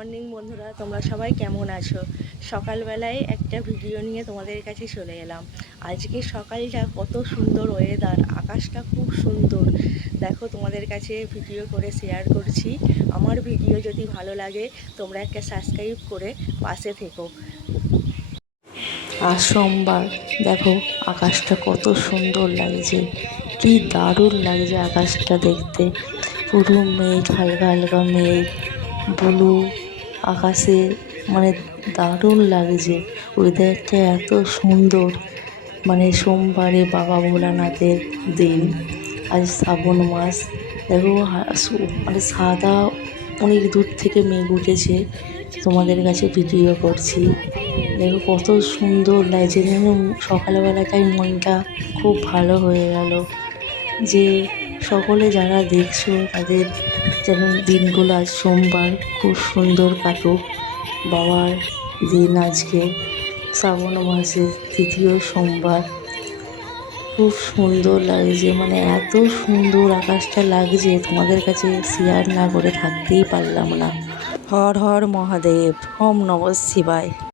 Morning বন্ধুরা, তোমরা সবাই কেমন আছো? সকালবেলায় একটা ভিডিও নিয়ে তোমাদের কাছে চলে এলাম। আজকে সকালটা কত সুন্দর ওয়েদার, আকাশটা খুব সুন্দর। দেখো, তোমাদের কাছে ভিডিও করে শেয়ার করছি। আমার ভিডিও যদি ভালো লাগে তোমরা একটা সাবস্ক্রাইব করে পাশে থেকো। আজ সোমবার, দেখো আকাশটা কত সুন্দর লাগছে, কি দারুণ লাগছে আকাশটা দেখতে। পুরো মেঘ, হালকা হালকা মেঘ, ব্লু আকাশে, মানে দারুণ লাগছে। ওয়েদারটা এত সুন্দর। সোমবারে বাবা ভোলানাথের দিন, আজ শ্রাবণ মাস। দেখো সাদা, অনেক দূর থেকে মেঘ উঠেছে, তোমাদের কাছে ভিডিও করছি। দেখো কত সুন্দর লাগছে, যেন সকালবেলাটাই মনটা খুব ভালো হয়ে গেল। যে সকলে যারা দেখছো তাদের যেন দিনগুলো আজ সোমবার খুব সুন্দর কাটুক। বাবার দিন আজকে, শ্রাবণ মাসের তৃতীয় সোমবার। খুব সুন্দর লাগছে, এত সুন্দর আকাশটা লাগছে, তোমাদের কাছে শেয়ার না করে থাকতেই পারলাম না। হর হর মহাদেব, ওম নমঃ শিবায়।